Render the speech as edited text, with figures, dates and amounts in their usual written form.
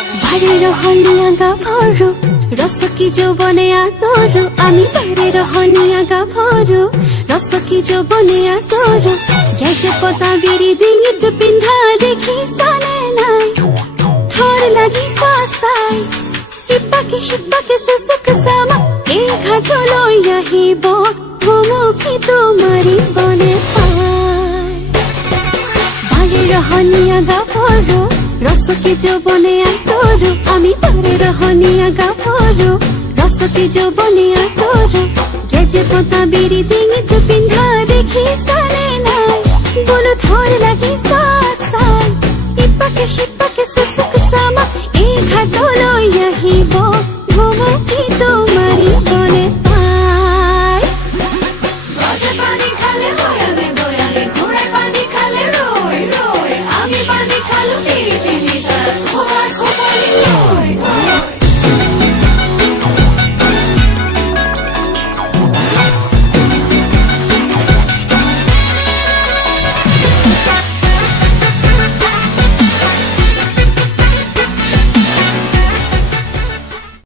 रहनिया गाभरू रस की যৌবনে আতরু আমি বাইরে रहनिया गाभरू रस की যৌবনে আতরু গেছে পতা বিড়ি দিঙিত পিন্ধা দেখি সানে নাই থর লাগি সাসাই হিপাকে সুসুক সামা এই ঘাট লই আহিব ঘুমুকি তোমারি বনে পায় বাইরে रहनिया गाभरू रस की যৌবনে আতরু আমি বাইরে रहनिया गाभरू रस की যৌবনে আতরু